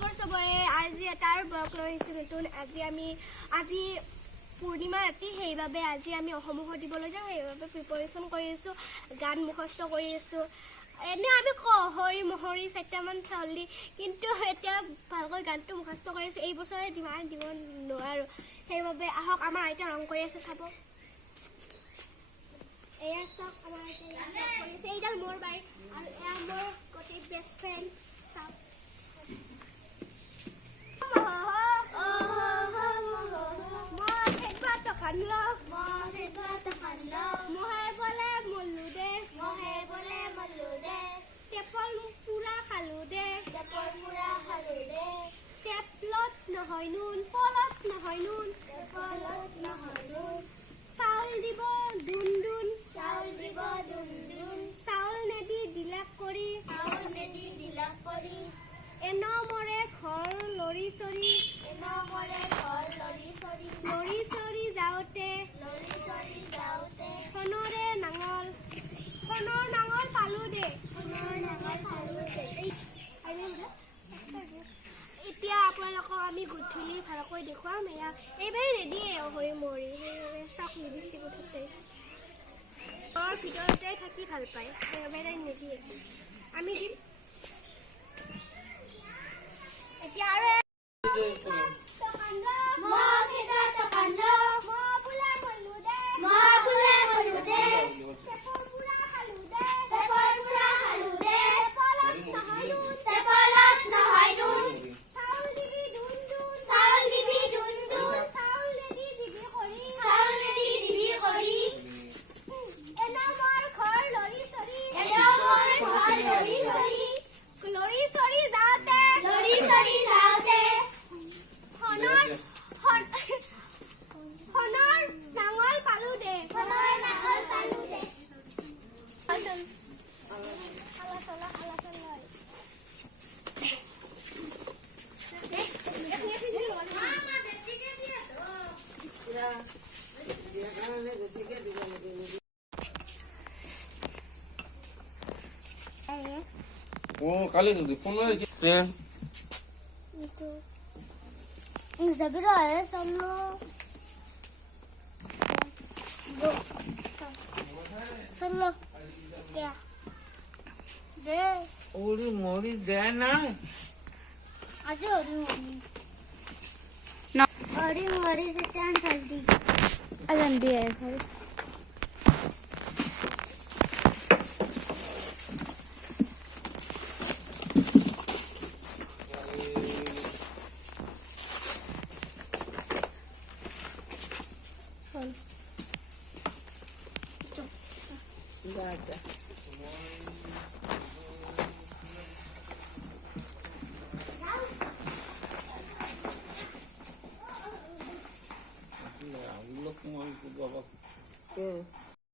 খবৰ চবৰে। আজি এটাৰ ব্লগ লৈ আহিছোঁ নতুন। আজি আমি আজি পূৰ্ণিমা ৰাতি সেইবাবে আজি আমি অসমুখত দিবলৈ যাওঁ। সেইবাবে প্ৰিপেৰেশ্যন কৰি আছোঁ গান মুখস্থ কৰি আছোঁ। এনেই আমি কহৰি মহৰি চাৰিটামান চাউল কিন্তু এতিয়া ভালকৈ গানটো মুখস্থ কৰি আছোঁ। এই বছৰে যিমান দিব নোৱাৰোঁ। সেইবাবে আহক আমাৰ আইতা ৰং কৰি আছে চাব। এয়া চাওক আমাৰ আছে। এইডাল মোৰ বাৰী। আৰু এয়া মোৰ গোটেই বেষ্ট ফ্ৰেণ্ড চাওক। টেপলত নহয় নুন? পলত নহয় নুন। চাউল দিব দুন দুন। চাউল নেদি দিলাক কৰি। এন মৰে ঘৰ লৰি চৰি। আপোনালোকক আমি গধূলি ভালকৈ দেখুৱাম এয়া এইবাৰ নিদিয়ে হৈ মৰি। সেইবাবে চাওক লিপষ্টিক উঠোঁতে ঘৰৰ ভিতৰতে থাকি ভাল পায় সেইবাবে নিদিয়ে। আমি দিম। Oo kale durdu. Bunlar gitti. Bizde bir ara sonra दो। सुन लो क्या दे। ओरी मोरी दे ना। आज ओरी मोरी ना। ओरी मोरी से चांस हल्दी अजन भी है सॉरी nada. Yeah.